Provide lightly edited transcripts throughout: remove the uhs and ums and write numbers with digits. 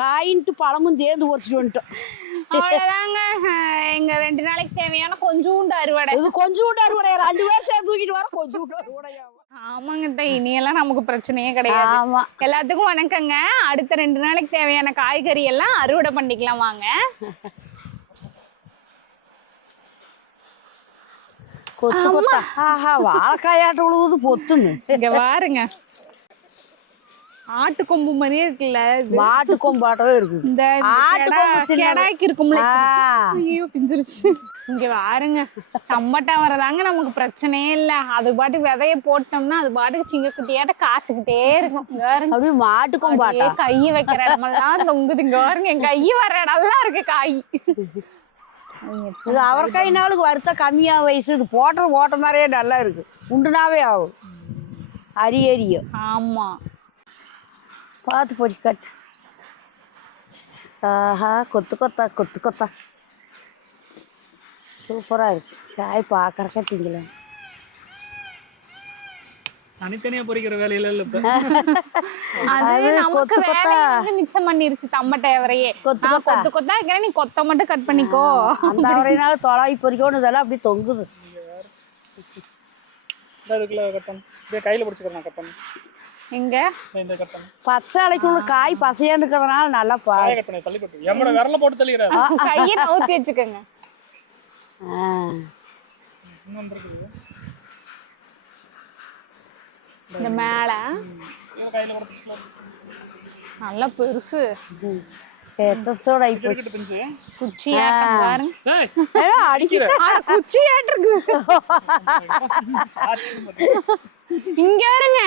Coin பழமும் சேர்ந்து பொறிச்சிட்டு வந்துட்டோம். அவ்வளவுதாங்க. எங்க 2 நாளைக்கு தேவையான கொஞ்சோண்டு அறுவடை. இது கொஞ்சோண்டு அறுவடை 2 பேர் சேர்ந்து தூக்கிட்டு வர கொஞ்சோண்டு அறுவடையா. ஆமாங்க, இனியெல்லாம் நமக்கு பிரச்சனையே கிடையாது. ஆமா. எல்லாத்துக்கும் வணக்கங்க. அடுத்த 2 நாளைக்கு தேவையான காய்கறி எல்லாம் அறுவடை பண்ணிக்கலாம் வாங்க. கொத்து கொத்தா வாழைக்காயாட்ட உழுவுது பொத்துன்னு. இங்க பாருங்க, ஆட்டு கொம்பு மாதிரியே இருக்குல்ல. மாட்டு கொம்பாட்டவே இருக்கு. இந்த கெடாய்க்கு இருக்கும்ல. ஐயோ பிஞ்சிருச்சு. இங்க பாருங்க, டமாட்டா வரதாங்க நமக்கு பிரச்சனையே இல்ல. அது பாட்டுக்கு விதைய போட்டோம்னா அது பாட்டுக்கு சிங்க குட்டியாட்ட காய்ச்சிக்கிட்டே இருக்கும். அப்படியே மாட்டு கொம்பாட்டா கையை வைக்கிற இடமெல்லாம் தொங்குது. இங்க பாருங்க, என் கையை வர்ற இடம்லாம் இருக்கு காய். இது அவரைக்காய் நாளுக்கு வருத்தம் கம்மியா வயசு. இது போட்ட மாதிரியே நல்லா இருக்கு. உண்டுனாவே ஆகும் அரியரியும். ஆமா, பார்த்து பொடி கட்டு. ஆஹா கொத்து கொத்தா கொத்து கொத்தா சூப்பரா இருக்கு. காய் பார்க்கறக்க திங்கலாம். தனித்தனியா பொரிக்கிற வேலையில இல்ல. அது நமக்கு வேலை வந்து மிச்சம் பண்ணிருச்சு. தம்பட்டை அவரையே கொத்து கொத்தா இருக்கிறேன், நீ கொத்த மட்டும் கட் பண்ணிக்கோ. அந்த அவரைனால தொலாவி பொரிக்கணும். இதெல்லாம் அப்படி தொங்குது. கையில பிடிச்சிக்கிறேன் கட் பண்ணி. எங்க பச்சை அலைக்குள்ள காய் பசையான்னு இருக்கிறதுனால நல்லா பாய் கட் பண்ணி தள்ளி போட்டு எம்மோட விரல போட்டு தள்ளிடுறாரு. கையை நவுத்தி வச்சுக்கோங்க. இந்த மேல நல்லா பெருசு குச்சியாட்டம் பாருங்க. குச்சியாட்டு இருக்கு. இங்க பாருங்க,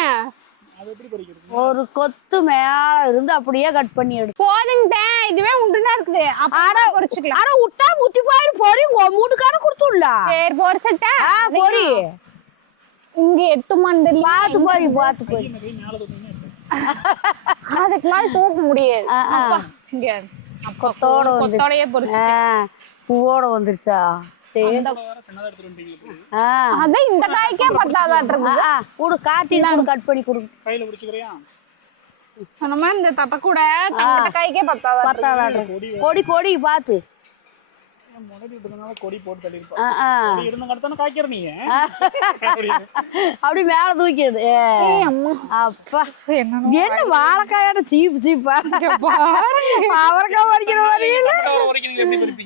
ஒரு கொத்து மேல இருந்து அப்படியே கட் பண்ணி எடு. போதுங்க, இதுவே உண்டுனா இருக்குது. அப்புறம் பொரிச்சுக்கலாம். ஆனா விட்டா முத்தி போயிரு. பொரி மூட்டுக்கார கொடுத்துடலாம். சரி பொரிச்சிட்டா பொரி. இங்க 8 மணி பார்த்து போய் பார்த்து போய். அதுக்கு மேல தூக்க முடியாது. இங்க கொத்தோடயே பொரிச்சு பூவோட வந்துருச்சா? அதான் இந்த காய்க்கே பத்தாதாட்டு காட்டி கட் பண்ணி கொடுங்க. கையில பிடிச்சுக்கிறியா? சொன்ன மாதிரி இந்த தட்டை கூட காய்க்கே பத்தாதாட்டு. கொடி கொடி பார்த்து கொடி போட்டு அப்படி மேல தூக்கிடுது. அப்பா என்ன வாழைக்காயோட சீப்பு சீப்பா அவரைக்காய் பறிக்கிற மாதிரி.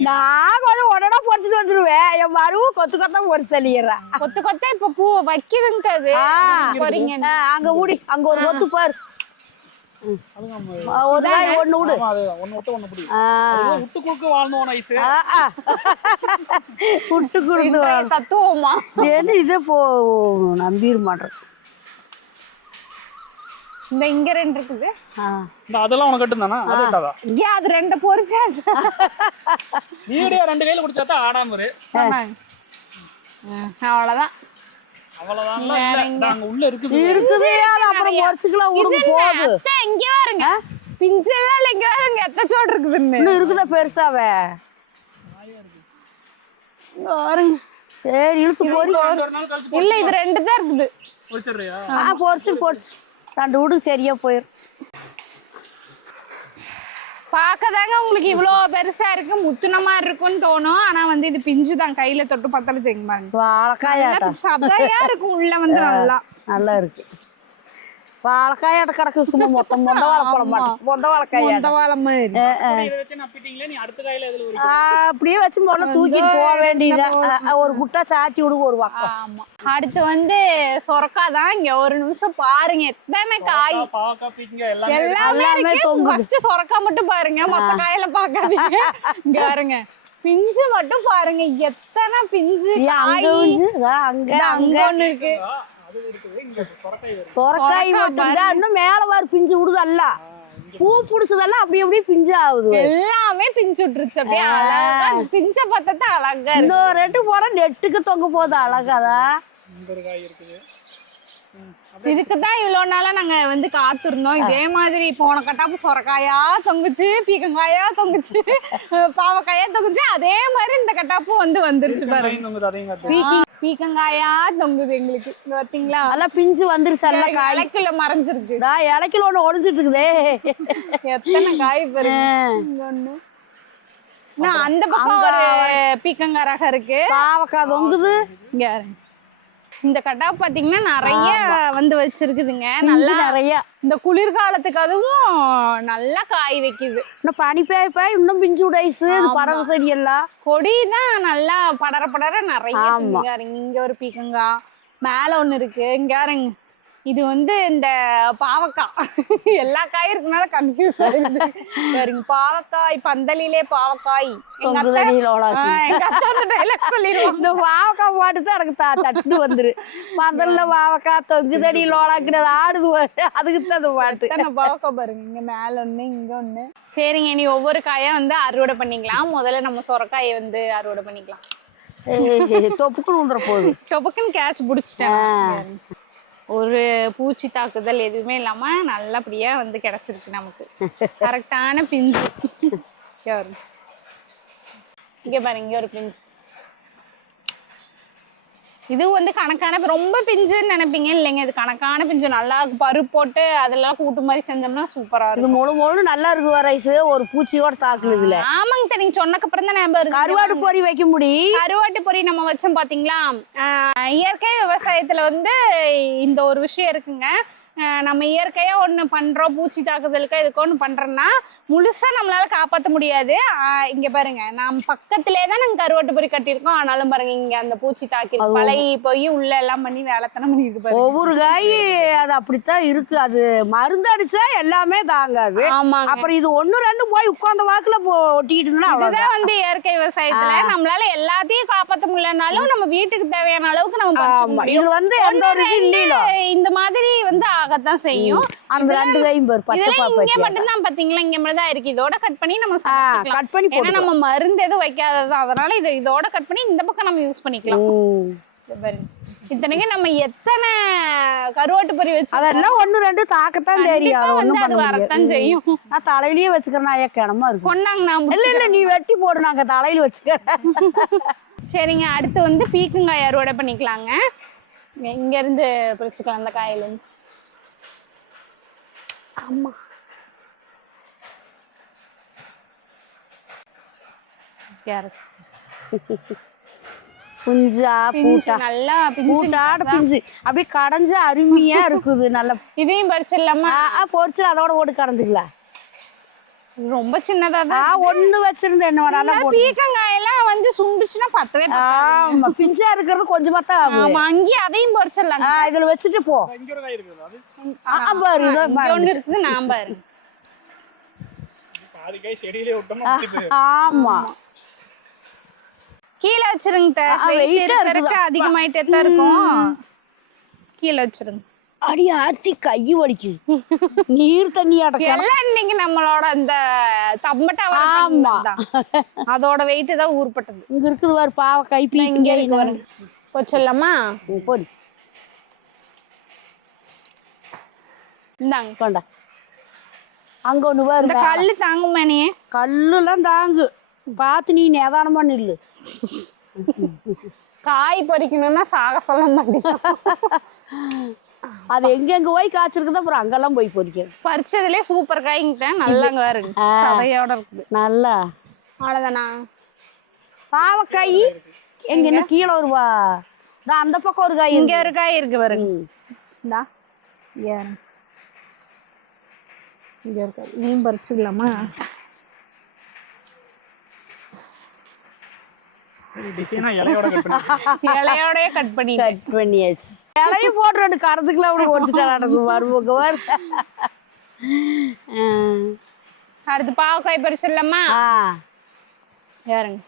நான் கொஞ்சம் உடனே பொறிச்சிட்டு வந்துருவேன். என் மருவும் கொத்து கொத்தா பொறிச்சு தள்ளிடுறேன். கொத்து கொத்தா இப்ப பூ வைக்குதுங்க. அங்க ஊடி அங்க ஒரு கொத்து பாரு. தத்துவமா இதே போ நம்பிட மாட்டேன். இந்த இங்க 2 இருக்குது. அதெல்லாம் உனக்கு கட்டுதானா? அது 2 பொரிச்சா வீடியோ 2 கையில பிடிச்சாதான் ஆடாம இரு. அவ்வளவுதான். உள்ள இருக்குது. அப்புறம் பொரிச்சுக்கலாம். இங்க பாருங்க, பிஞ்செல்லாம் இங்க பாருங்க எத்த சோடு இருக்குதுன்னு இருக்குதா பெருசாவே பாருங்க. சரி இழுத்து போறி. இல்ல இது 2 தான் இருக்குது. பொரிச்சு பொரிச்சு 2 வீடுக்கு சரியா போயிடும். பாக்கதாங்க உங்களுக்கு இவ்வளோ பெருசா இருக்கு, முத்துன மாதிரி இருக்கும்னு தோணும். ஆனா வந்து இது பிஞ்சு தான். கையில தொட்டு பத்தாலும் தெரியும் பாருங்க. வாழைக்காயாட்டம் சதையா இருக்கும். உள்ள வந்து நல்லா இருக்கு. வாழைக்காயாட்ட கிடக்கு. சும்மா மொத்தம் மொந்த வாழைப்பழம் மாட்டோம். மொந்த வாழைக்காய் அப்படியே வச்சு முதல்ல தூக்கிட்டு போக வேண்டியதா. ஒரு குட்டா சாட்டி விடுங்க ஒரு பக்கம். அடுத்து வந்து சொரக்காதான். இங்க ஒரு நிமிஷம் பாருங்க, எத்தனை காய் எல்லாமே இருக்கு. சொரக்கா மட்டும் பாருங்க, மொத்த காயில பாக்காதீங்க. இங்க பாருங்க, பிஞ்சு மட்டும் பாருங்க எத்தனை பிஞ்சு. அங்க ஒண்ணு இருக்கு. சொரக்காய் மட்டும்தான். இன்னும் மேல வர பிஞ்சு விடுதல்ல. பூ புடிச்சதெல்லாம் அப்படி அப்படியே பிஞ்சு ஆகுது. எல்லாமே பிஞ்சு விட்டுருச்சு. அப்படியே அழகா பிஞ்ச பார்த்தா அழகா. இன்னொரு ரெட்டு போற நெட்டுக்கு தொங்க போகுது. அழகாதான். இதுக்குதான் இவ்வளவு நாளா நாங்க வந்து காத்திருந்தோம். இதே மாதிரி போன கட்டாப்பு சொரக்காயா தொங்குச்சு, பீக்கங்காயா தொங்குச்சு, பாவக்காயா தொங்குச்சு. அதே மாதிரி இந்த கட்டாப்பு வந்துருச்சு பாருங்க. பீக்கங்காயா தொங்குது எங்களுக்கு பாத்தீங்களா நல்லா பிஞ்சு வந்துருச்சு எல்லாம் காய் இலைக்குள்ள மறைஞ்சிருக்கு இலைக்கில ஒண்ணு ஒளிஞ்சிட்டு இருக்குதே எத்தனை காய் பாருங்க ஒண்ணு அந்த பக்கம் ஒரு பீக்கங்காய் ரகம் இருக்கு பாவக்காய் தொங்குது இங்க இந்த கட்டா பாத்தீங்கன்னா நிறைய வந்து வச்சிருக்குதுங்க நல்லா நிறைய இந்த குளிர்காலத்துக்கு அதுவும் நல்லா காய் வைக்குது இன்னும் பனி பேய் இன்னும் பிஞ்சு உடைசு பறவை செடி எல்லாம் கொடிதான் நல்லா படர நிறைய இங்க ஒரு பீக்கங்காய் மேல ஒண்ணு இருக்கு இங்க பாருங்க இது வந்து இந்த பாவக்காய் எல்லா காயும் இருக்கனால கன்ஃபியூஸ் ஆயிடுது பாருங்க பாவக்காய் பந்தலிலே பாவக்காய் எங்க அத்தை டைலாக் சொல்லிடுவோம் இந்த பாவக்காய் பாட்டு தான் எனக்கு சட்டு வந்துரு பந்தல்ல பாவக்காய் தொங்குதடி லோளாக்குறது ஆடுது அதுக்கு தான் அந்த பாட்டு பாவக்காய் பாருங்க இங்க மேல ஒண்ணு இங்க ஒண்ணு சரிங்க இனி ஒவ்வொரு காயா வந்து அறுவடை பண்ணிக்கலாம் முதல்ல நம்ம சொரக்காயை வந்து அறுவடை பண்ணிக்கலாம் தொப்புக்குன்னு வந்துட போகுது தொப்புக்குன்னு கேட்ச் பிடிச்சிட்டேன் ஒரு பூச்சி தாக்குதல் எதுவுமே இல்லாம நல்லபடியா வந்து கிடைச்சிருக்கு நமக்கு கரெக்டான பிஞ்சு இங்க பாருங்க இங்க ஒரு பிஞ்சு இது வந்து கணக்கான ரொம்ப பிஞ்சுன்னு நினைப்பீங்க இல்லைங்க இது கணக்கான பிஞ்சு நல்லா பருப்பு போட்டு அதெல்லாம் கூட்டு மாதிரி செஞ்சோம்னா சூப்பரா இருக்கும் முழு நல்லா இருக்கு ரைஸ் ஒரு பூச்சியோட தாக்குனதுல ஆமாங்க நீங்க சொன்னக்கு அப்புறம் தான் ஞாபகம் கருவாட்டு பொரி வைக்க முடியும் கருவாட்டு பொரி நம்ம வச்சோம் பாத்தீங்களா இயற்கை விவசாயத்துல வந்து இந்த ஒரு விஷயம் இருக்குங்க நம்ம இயற்கையா ஒண்ணு பண்றோம் பூச்சி தாக்குதலுக்கு இதுக்கு ஒண்ணு பண்றோம்னா முழுசா நம்மளால காப்பாற்ற முடியாது இங்க பாருங்க நம்ம பக்கத்திலே தான் நாங்க கருவாட்டு பொரி கட்டியிருக்கோம் ஆனாலும் பாருங்க இங்க அந்த பூச்சி தாக்கி பழகி போய் உள்ள எல்லாம் பண்ணி வேலைத்தனம் பண்ணிருக்கு பாருங்க ஒவ்வொரு காய் அது அப்படித்தான் இருக்கு அது மருந்து அடிச்சா எல்லாமே தாங்காது ஆமா அப்புறம் இது ஒண்ணு ரெண்டு போய் உட்கார்ந்த வாக்குல ஒட்டிக்கிட்டுன்னா அதுதான் வந்து இயற்கை விவசாயத்துல நம்மளால எல்லாத்தையும் காப்பாற்ற முடியலனாலும் நம்ம வீட்டுக்கு தேவையான அளவுக்கு நம்ம இது வந்து எந்த ஒரு இந்த மாதிரி வந்து ஆகத்தான் செய்யும் அந்த ரெண்டு கையும் இங்க மட்டும்தான் பாத்தீங்களா இங்க மட்டும்தான் இருக்கு இதோட கட் பண்ணி நம்ம கட் பண்ணி ஏன்னா நம்ம மருந்து எதுவும் வைக்காதது அதனால இதோட கட் பண்ணி இந்த பக்கம் நம்ம யூஸ் பண்ணிக்கலாம் இத்தனைக்கு நம்ம எத்தனை கருவாட்டு பொரி வச்சு அதெல்லாம் ஒண்ணு ரெண்டு தாக்கத்தான் தெரியும் அது வரத்தான் செய்யும் நான் தலையிலயே வச்சுக்கிறேன் ஐயா கிணமா இருக்கு கொண்டாங்க இல்ல நீ வெட்டி போடு நாங்க தலையில வச்சுக்கிறேன் சரிங்க அடுத்து வந்து பீக்கங்காய் அறுவடை பண்ணிக்கலாங்க இங்க இருந்து பிரிச்சுக்கலாம் அந்த காயில இருந்து ஆமா புஞ்சா பூசா நல்லா பூட்டாட பிஞ்சு அப்படியே கடைஞ்சு அருமையா இருக்குது நல்லா இதையும் பறிச்சிடலாமா பொறிச்சு அதோட ஓடு கடந்துக்கலாம் ரொம்ப சின்னதாதான் ஒண்ணு வச்சிருந்தேன் என்ன வேணாலும் பீக்கங்காயெல்லாம் வந்து சுண்டுச்சுன்னா பத்தவே ஆமா பிஞ்சா இருக்கிறது கொஞ்சமா தான் ஆமா அங்கேயே அதையும் பறிச்சிடலாம் இதுல வச்சுட்டு போ பாரு ஒண்ணு இருக்குது நான் பாரு ஆமா கீழே வச்சிருங்க அதிகமாயிட்டே தான் இருக்கும் கீழே வச்சிருங்க அடி ஆத்தி கை வலிக்குது நீர் தண்ணி எல்லாம் இன்னைக்கு நம்மளோட அந்த தம்பட்டா அதோட வெயிட் தான் ஊர்பட்டது இங்க இருக்குது பாரு பாவ கை பீங்க வச்சிடலாமா போது இந்தாங்க கொண்டா அங்க ஒண்ணு பாரு இந்த கல்லு தாங்குமா நீ கல்லுலாம் தாங்கு பார்த்து நீ நிதானமா நில்லு காய் பறிக்கணும்னா சாக சொல்ல மாட்டேன் அது எங்க போய் காய்ச்சிருக்குதான் அப்புறம் அங்கெல்லாம் போய் பொறிக்கிறேன் பறிச்சதுலயே சூப்பர் காய்ங்கிட்டேன் நல்லா அங்க வருங்க சதையோட இருக்குது நல்லா அவ்வளவுதானா பாவக்காய் எங்க என்ன கீழே வருவா அந்த பக்கம் ஒரு காய் இங்க ஒரு காய் இருக்கு பாருங்க இந்தா இங்க ஒரு காய் இதையும் பறிச்சுக்கலாமா இலையோடய கட் பண்ணியாச்சு இலையும் போட்டு ரெண்டு கடத்துக்குள்ள அப்படி ஒடிச்சுட்டா நடக்கும் வருவோங்க அடுத்து பாவக்காய் பறிச்சிடலாமா யாருங்க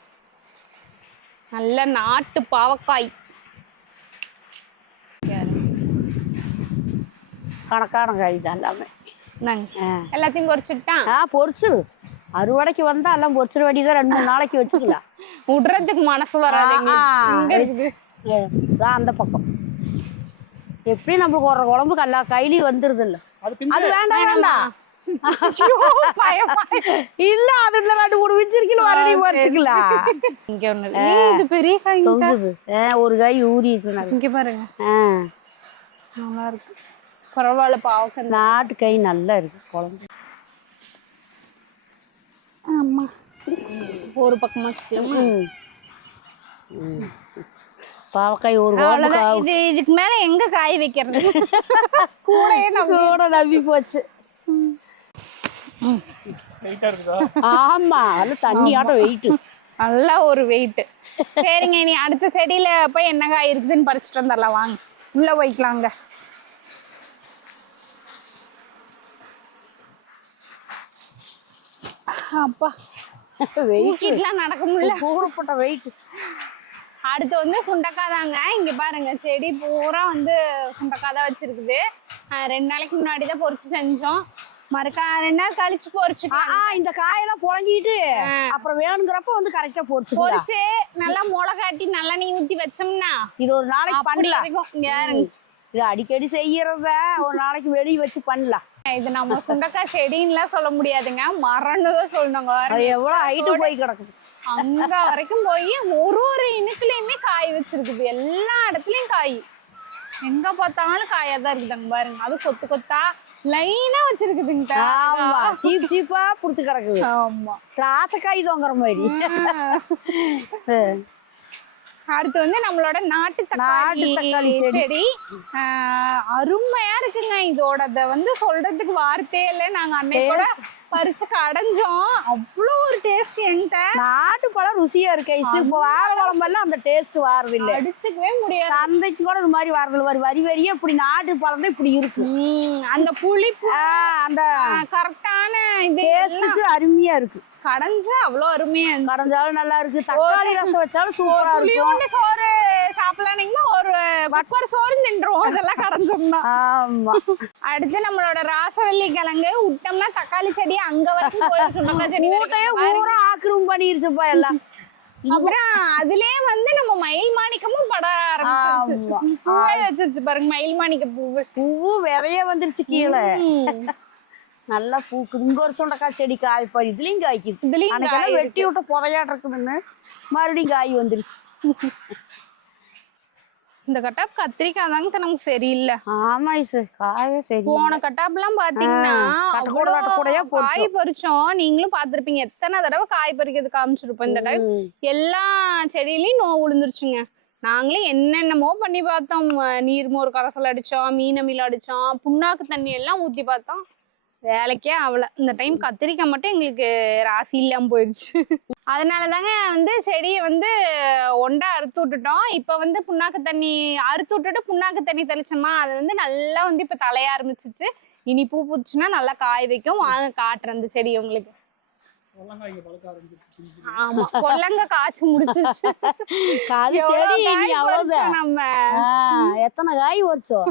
நல்ல நாட்டு பாவக்காய் கணக்கான காய் தான் எல்லாமே எல்லாத்தையும் பொறிச்சுட்டான் பொறிச்சு அறுவடைக்கு வந்தா எல்லாம் பொறிச்சிட வேண்டியதான் 2-3 நாளைக்கு வச்சுக்கலாம் விடுறதுக்கு மனசு வராது அந்த பக்கம் எப்படி நம்மளுக்கு ஒரு குழம்புக்கு எல்லா கையிலயும் வந்துருது இல்ல அது வேண்டாம் வேண்டாம் இல்ல அதுல 2-3 வச்சிருக்கீங்க மறுபடியும் பறிச்சுக்கலாம். இங்க ஒண்ணு இது பெரிய காய் தொங்குது. ஒரு காய் ஊறி இருக்கு. இங்க பாருங்க நல்லா இருக்கு. பரவாயில்ல பாவக்க நாட்டு காய் நல்லா இருக்கு குழம்பு. ஆமா ஒரு பக்கமா பாவக்காய் ஒரு இது இதுக்கு மேல எங்க காய் வைக்கிறது கூட நம்பி போச்சு. ஆமா அது தண்ணி ஆட்டம் வெயிட் நல்லா ஒரு வெயிட். சரிங்க நீ அடுத்த செடியில போய் என்ன காய் இருக்குதுன்னு பறிச்சுட்டு வந்துடலாம் வாங்க உள்ள போய்க்கலாங்க. அப்பா வெயிட்லாம் நடக்க முடியல கூறப்பட்ட வெயிட். அடுத்து வந்து சுண்டக்காய் தாங்க. இங்க பாருங்க செடி பூரா வந்து சுண்டக்காய் தான் வச்சிருக்குது. 2 நாளைக்கு முன்னாடி தான் பொரிச்சு செஞ்சோம். மறுக்கா 2 நாள் கழிச்சு பொரிச்சு இந்த காயெல்லாம் புழங்கிட்டு அப்புறம் வேணுங்கிறப்ப வந்து கரெக்டா பொரிச்சு நல்லா முளை காட்டி நல்லா நீ ஊத்தி வச்சோம்னா இது ஒரு நாளைக்கு பண்ணலாம். இருக்கும் இது அடிக்கடி செய்யறத ஒரு நாளைக்கு வெளியே வச்சு பண்ணலாம். இது நம்ம சுண்டக்காய் செடின்னுலாம் சொல்ல முடியாதுங்க, மரம்னு தான் சொல்லணுங்க. எவ்வளவு ஹைட்டு போய் கிடக்குது அங்க வரைக்கும் போய் ஒரு இனத்துலயுமே காய் வச்சிருக்குது. எல்லா இடத்துலயும் காய், எங்க பார்த்தாலும் காயா தான் இருக்குதாங்க பாருங்க. அது கொத்து கொத்தா லைனா வச்சிருக்குதுங்க. ஆமா சீப் சீப்பா புடிச்சு கிடக்குது. ஆமா திராட்சைக்காய் தோங்குற மாதிரி. அடுத்து வந்து நம்மளோட நாட்டு தக்காளி செடி அருமையா இருக்குங்க. இதோட வந்து சொல்றதுக்கு வார்த்தையே இல்லை. நாங்க அன்னைக்கு பறிச்சு கடைஞ்சோம், அவ்வளோ ஒரு டேஸ்ட். என்கிட்ட நாட்டு பழம் ருசியா இருக்கு. இப்போ வார குழம்பெல்லாம் அந்த டேஸ்ட் வாரது இல்லை, அடிச்சுக்கவே முடியாது. சந்தைக்கு கூட இது மாதிரி வரது வரி வரியா இப்படி நாட்டு பழம் தான் இப்படி இருக்கு. அந்த புளிப்பு அந்த கரெக்டான டேஸ்ட்டுக்கு அருமையா இருக்கு. கடைஞ்சா அவ்வளோ அருமையா கடைஞ்சாலும் நல்லா இருக்கு. தக்காளி ரசம் வச்சாலும் சூப்பரா இருக்கும். சோறு சாப்பிடலானீங்கன்னா ஒரு பக்கர் சோறு தின்றுவோம் அதெல்லாம் கடைஞ்சோம்னா. ஆமா. அடுத்து நம்மளோட ராசவல்லி கிழங்கு விட்டோம்னா தக்காளி செடி அங்க வரைக்கும் போயிருச்சு. செடி பூரா ஆக்கிரமம் பண்ணிருச்சுப்பா எல்லாம். அப்புறம் அதுலயே வந்து நம்ம மயில் மாணிக்கமும் பட ஆரம்பிச்சிருச்சு. பூவே வச்சிருச்சு பாருங்க, மயில் மாணிக்க பூவு விதைய வந்துருச்சு கீழே. நல்லா பூக்குது. இங்க ஒரு சுண்டக்காய் செடி காய்ப்பா, இதுலயும் காய்க்குது. இதுலயும் வெட்டி விட்ட புதையாட்டு இருக்குதுன்னு மறுபடியும் காய் வந்துருச்சு. இந்த கட்டாப் கத்திரிக்காய் தாங்க நமக்கு சரியில்லை. ஆமா காய சரி. போன கட்டாப்லாம் பாத்தீங்கன்னா காய் பறிச்சோம். நீங்களும் பாத்திருப்பீங்க, எத்தனை தடவை காய் பறிக்கிறது காமிச்சிருப்போம். இந்த டைம் எல்லா செடியிலயும் நோய் விழுந்துருச்சுங்க. நாங்களே என்னென்னமோ பண்ணி பார்த்தோம். நீர்மோர் கரைசல் அடிச்சோம், மீனமில் அடிச்சோம், புண்ணாக்கு தண்ணி எல்லாம் ஊத்தி பார்த்தோம், வேலைக்கே ஆகல. இந்த டைம் கத்திரிக்காய் மட்டும் எங்களுக்கு ராசி இல்லாம போயிடுச்சு. அதனால தாங்க வந்து செடியை வந்து ஒண்டா அறுத்து விட்டுட்டோம். இப்போ வந்து புண்ணாக்கு தண்ணி அறுத்து விட்டுட்டு புண்ணாக்கு தண்ணி தெளிச்சோமா, அது வந்து நல்லா வந்து இப்போ தலைய ஆரம்பிச்சிச்சு. இனி பூ பூச்சுன்னா நல்லா காய் வைக்கும். வாங்க காட்டுறேன் அந்த செடி உங்களுக்கு. ஆமா கொல்லங்க காய்ச்சி முடிச்சிச்சு. நம்ம எத்தனை காய் வச்சோம்.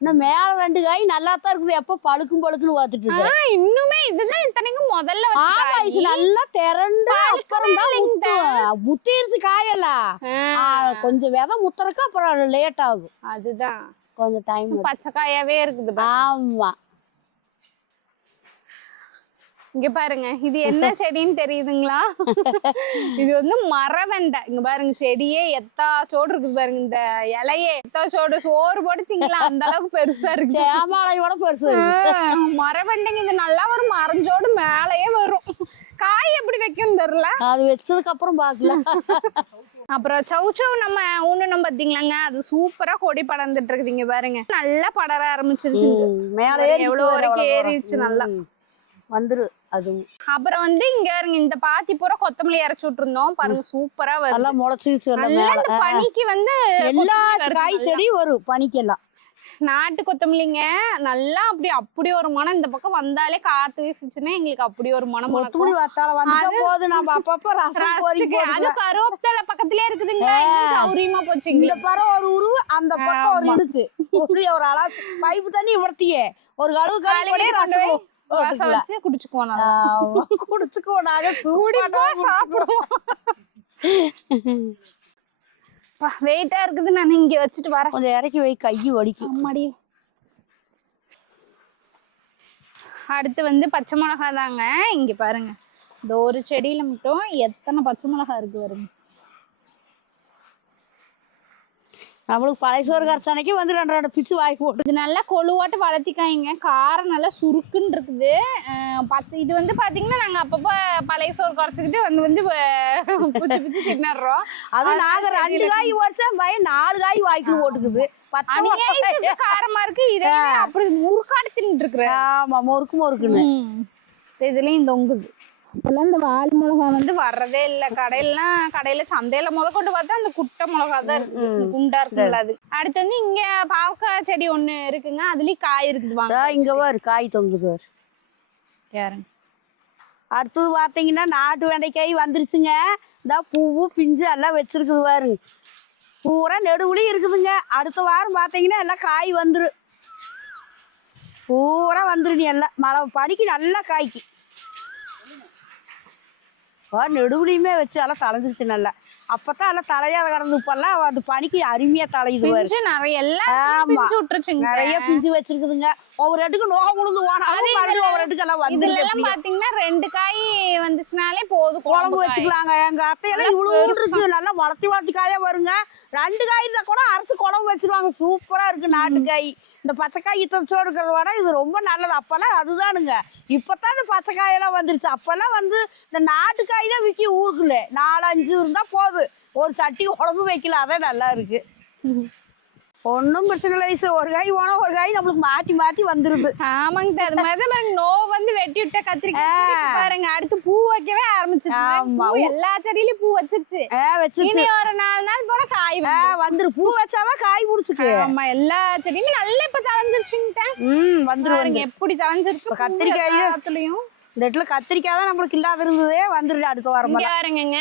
இன்னும் மேல 2 காய் நல்லா தான் இருக்குது. எப்ப பழுக்குன்னு பாத்துட்டு இருக்கு. இன்னுமே இதுதான் இத்தனைக்கும் முதல்ல நல்லா திரண்டு அப்புறம் தான் முத்திருச்சு காயெல்லாம். கொஞ்சம் விதை முத்துறக்கு அப்புறம் லேட் ஆகும். அதுதான் கொஞ்சம் டைம். பச்சை காயாவே இருக்குது. ஆமா. இங்க பாருங்க, இது என்ன செடின்னு தெரியுதுங்களா? இது வந்து மரவெண்டை. இங்க பாருங்க செடியே எத்தாச்சோடு இருக்குது பாருங்க. இந்த இலையே எத்தாச்சோடு சோறு போடுத்தீங்களா அந்த அளவுக்கு பெருசா இருக்கு. சேமாலையோட பெருசு மரவெண்டைங்க. இது நல்லா ஒரு மரஞ்சோடு மேலேயே வரும். காய் எப்படி வைக்கும் தெரியல, அது வச்சதுக்கு அப்புறம் பாக்கலாம். அப்புறம் சவுச்சவ் நம்ம ஊனணும் பாத்தீங்களாங்க, அது சூப்பரா கொடி படர்ந்துட்டு இருக்குது. இங்க பாருங்க நல்லா படர ஆரம்பிச்சிருச்சு. மேலே எவ்வளவு வரைக்கும் ஏறிடுச்சு நல்லா வந்துரு. அது அப்புறம் வந்து இங்க பாருங்க, இந்த பாத்தி பூரா கொத்தமல்லி அரைச்சு விட்டுருந்தோம் பாருங்க, சூப்பரா வரும். நல்லா முளைச்சிருச்சு. பனிக்கு வந்து எல்லா காய் செடி வரும் பனிக்கெல்லாம். நாட்டு கொத்தமல்லிங்க நல்லா அப்படி ஒரு மனம். இந்த பக்கம் வந்தாலே காத்து வீசுச்சுன்னா எங்களுக்கு அப்படி ஒரு மனம். போது நம்ம அப்பப்ப ரசம் அது கருவேப்பிலை பக்கத்திலே இருக்குதுங்க. சௌரியமா போச்சு. இந்த பரம் ஒரு உருவு, அந்த பக்கம் ஒரு இடுக்கு ஒரு அளவு பைப்பு தண்ணி இவர்த்தியே ஒரு கழுவு காலி ரசம் வச்சு குடிச்சுக்குவோம். குடிச்சுக்குவோம். நாங்க சாப்பிடுவோம். வெயிட்டா இருக்குது. நான் இங்க வச்சுட்டு வரேன். கொஞ்சம் இறக்கி வை, கை வலிக்கும். அம்மாடி அடுத்து வந்து பச்சை மிளகா தாங்க. இங்க பாருங்க, இந்த ஒரு செடியில மட்டும் எத்தனை பச்சை மிளகா இருக்கு பாருங்க. நம்மளுக்கு பழைய சோறு கரைச்சானைக்கு வந்து 2 பிச்சு வாய் போட்டு. இது நல்லா கொழுவாட்டு வளர்த்திக்காய்ங்க, காரம் நல்லா சுருக்குன்னு இருக்குது. இது வந்து பாத்தீங்கன்னா நாங்க அப்பப்போ பழைய சோறு குறைச்சிக்கிட்டு வந்து பிச்சு பிச்சு தின்னுறோம். அது நாங்க 2 காய் வச்சா பையன் 4 காய் வாய்க்கு போட்டுக்குது. காரமா இருக்கு. இதே அப்படி முறுக்காடு தின்னுட்டு இருக்கிற. ஆமா, முறுக்குன்னு இதுலயும் தொங்குது. இப்பெல்லாம் இந்த வால் மிளகா வந்து வர்றதே இல்ல. கடையில சந்தையில கொண்டு பார்த்தா அந்த குட்டை மிளகா தான் இருக்கு, குண்டா இருக்குல்ல அது. அடுத்து வந்து இங்க பாவக்காய் செடி ஒண்ணு இருக்குங்க, அதுலயும் காய் இருக்குது. வாங்க, இங்க ஒரு காய் தொங்குது யாருங்க. அடுத்தது பாத்தீங்கன்னா நாட்டு வெண்டைக்காய் வந்துருச்சுங்க. இந்த பூவு பிஞ்சு எல்லாம் வச்சிருக்குது பாருங்க, பூரா நெடுவுலயும் இருக்குதுங்க. அடுத்த வாரம் பாத்தீங்கன்னா எல்லாம் காய் வந்துரு, பூரா வந்துரு니 எல்லாம் மழை பனிக்கு நல்லா காய்க்கு. நெடுவுலையுமே வச்சு எல்லாம் தலைஞ்சிருச்சு நல்லா. அப்பதான் எல்லாம் தலையாத கடந்து இப்பெல்லாம் அது பனிக்கு அருமையா தலையுது. நிறைய பிஞ்சு வச்சிருக்குதுங்க. ஒவ்வொரு இடத்துக்கு நோக உளுந்து ஓனாலும் ஒவ்வொரு இடத்துக்கு எல்லாம் வந்து. இதெல்லாம் பாத்தீங்கன்னா 2 காய் வந்துச்சுனாலே போதும், குழம்பு வச்சுக்கலாங்க. எங்க அத்தையெல்லாம் இவ்வளவு இருக்கு, நல்லா வளர்த்தி காயா வருங்க. 2 காய் இருந்தா கூட அரைச்சு குழம்பு வச்சிருவாங்க. சூப்பரா இருக்கு நாட்டுக்காய். இந்த பச்சைக்காய் இத்தச்சோடு இருக்கிறத விட இது ரொம்ப நல்லது. அப்பெல்லாம் அதுதானுங்க. இப்பதான் இந்த பச்சைக்காயெல்லாம் வந்துருச்சு. அப்பெல்லாம் வந்து இந்த நாட்டுக்காய் தான் விற்கி ஊருக்குள்ள 4-5 இருந்தா போதும், ஒரு சட்டி குழம்பு வைக்கல. அதான் நல்லா இருக்கு. ஒன்றும் பிரச்சனை இல்லை. ஒரு காய் போனா ஒரு காய் நம்மளுக்கு மாத்தி மாத்தி வந்துருது. ஆமாங்க, அது மாதிரிதான் நோ வந்து வெட்டி விட்ட கத்திரிக்காய் பாருங்க. அடுத்து பூ வைக்கவே ஆரம்பிச்சிருச்சு. எல்லா செடியிலயும் பூ வச்சிருச்சு. இனி ஒரு 4 நாள் போல காய் வந்துரு. பூ வச்சாதான் காய் முடிச்சுக்கு. ஆமா, எல்லா செடியுமே நல்லா இப்ப தளைஞ்சிருச்சுங்க. வந்துருவாங்க. எப்படி தளைஞ்சிருக்கு கத்திரிக்காயும். இந்த இடத்துல கத்திரிக்காய் தான் நம்மளுக்கு இல்லாத இருந்ததே வந்துருது. அடுத்த வாரம் பாருங்க,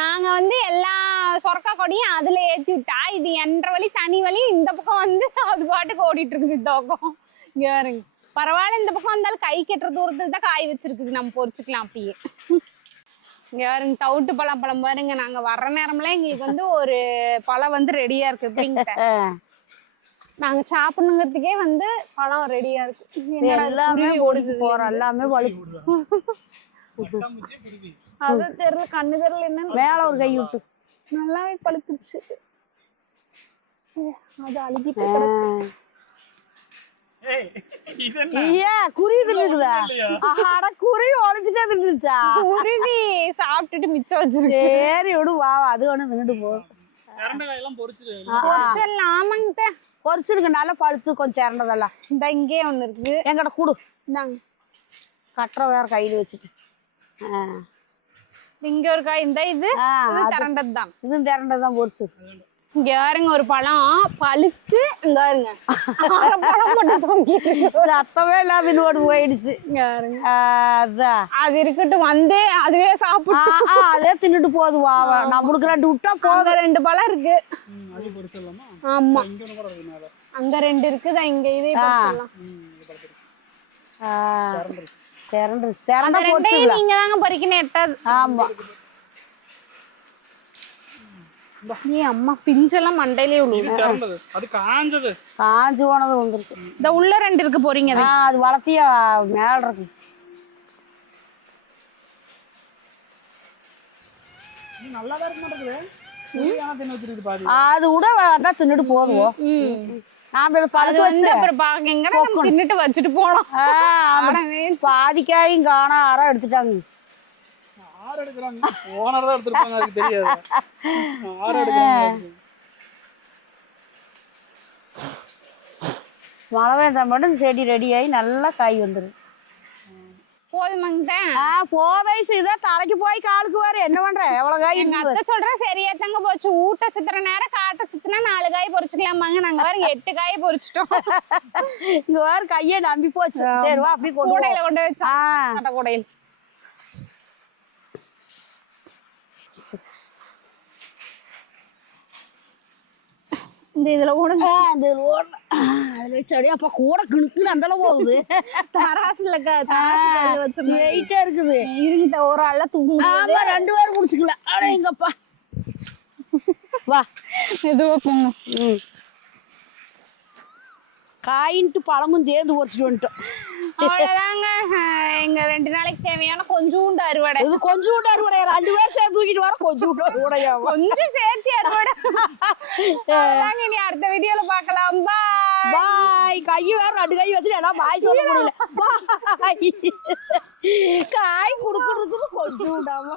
நாங்க வந்து எல்லா சொரக்கா கொடியும் அதுல ஏத்தி விட்டா இது என்ற வழி தனி வழி. இந்த பக்கம் வந்து அது பாட்டுக்கு ஓடிட்டு இருக்குது. இந்த பக்கம் இங்க பாருங்க, பரவாயில்ல. இந்த பக்கம் வந்தாலும் கை கெட்டுற தூரத்துக்கு தான் காய் வச்சிருக்குது, நம்ம பொறிச்சுக்கலாம் அப்படியே. இங்க பாருங்க, தவுட்டு பழம் பாருங்க. நாங்க வர்ற நேரம்லாம் எங்களுக்கு வந்து ஒரு பழம் வந்து ரெடியா இருக்கு. எப்படிங்க, நாங்க சாப்பிடணுங்கிறதுக்கே வந்து பழம் ரெடியா இருக்கு. எல்லாமே ஓடிச்சு போறோம், எல்லாமே வலிக்கு. அது தெரியல, கண்ணு தெரியல. என்ன மேல ஒரு கை விட்டு நல்லாவே பழுத்துருச்சு. அது அழுகிட்டு குருவி இருக்குதா? குருவி ஒழிச்சுட்டே இருந்துச்சா? குருவி சாப்பிட்டுட்டு மிச்சம் வச்சிருக்கு. சரி விடு, வா. அது ஒண்ணு நின்றுட்டு போகும். ஆமாங்க, பொரிச்சிருக்கு. நல்லா பழுத்து கொஞ்சம் திரண்டதெல்லாம். இந்த இங்கே ஒண்ணு இருக்கு, எங்கிட்ட கூடு. இந்தாங்க, கட்டுற வேற கையில வச்சுட்டு. இங்க ஒரு காய். இந்த இது திரண்டதுதான். இது திரண்டதுதான் பொரிச்சு. இங்க பாருங்க, ஒரு பழம் பழுத்து இங்க பாருங்க, பழம் மட்டும் தொங்கிட்டு ரத்தமே இல்லாம இன்னோடு போயிடுச்சு. அதான் அது இருக்கட்டும், வந்து அதுவே சாப்பிட்டு அதே தின்னுட்டு போதுவா. நம்மளுக்கு 2 விட்டா போக 2 பழம் இருக்கு. ஆமா, அங்க 2 இருக்குதா. இங்க இதே நீங்க தாங்க பறிக்கணும், எட்டாது. ஆமா, நீ அம்மா பிஞ்செல்லாம் மண்டையிலே விழுது. அது காஞ்சது, காஞ்சு போனது வந்துருக்கு. இந்த உள்ள 2 இருக்கு போறீங்க. அது வளர்த்தியா மேல இருக்கு. நல்லாதான் இருக்க மாட்டேங்குது. அது கூட அதான் தின்னுட்டு போதுவோம். நாம இதை பழுத்து வச்சு அப்புறம் தின்னுட்டு வச்சுட்டு போனோம். பாதிக்காயும் காணா ஆறா எடுத்துட்டாங்க. மழை வேண்டாம் மட்டும் செடி ரெடி ஆகி நல்லா காய் வந்துடும். போதுமாங்க, போதைசு இதான் தலைக்கு போய் காலுக்கு வாரு. என்ன பண்ற? எவ்வளவு காய்? எங்க அத்தை சொல்றேன், சரியா தாங்க போச்சு. ஊட்ட சுத்துற நேரம் காட்ட சுத்தினா 4 காய் பொறிச்சுக்கலாமாங்க. நாங்க வேற 8 காய் பொறிச்சிட்டோம். இங்க வேற கையை நம்பி போச்சு. சரி வா, அப்படி கூடையில கொண்டு வச்சா கூடையில். இந்த இதுல ஓடுங்க, இந்த ஓடுற அதுல வச்சு அப்ப கூட கிணுக்குன்னு அந்த அளவு போகுது. தராசுல வச்சு வெயிட்டா இருக்குது. இருந்த ஒரு ஆள்ல தூங்க 2 பேரும் முடிச்சுக்கலாம். அட எங்கப்பா, வா மெதுவா போங்க. காயின்ட்டு பழமும் சேர்ந்து பொறிச்சிட்டு வந்துட்டோம். அவ்வளவுதாங்க எங்க 2 நாளைக்கு தேவையான கொஞ்சோண்டு அறுவடை. இது கொஞ்சோண்டு அறுவடை 2 பேர் சேர்த்து தூக்கிட்டு வர கொஞ்சோண்டு அறுவடையா கொஞ்சம் சேர்த்து அறுவடை. அவ்வளவுதாங்க, இனி அடுத்த வீடியோல பார்க்கலாம். பாய் பாய். கை வேற 2 கை வச்சுட்டு எல்லாம் பாய் சொல்ல முடியல. பாய். காய் குடுக்குறதுக்கு கொஞ்சம் விடாம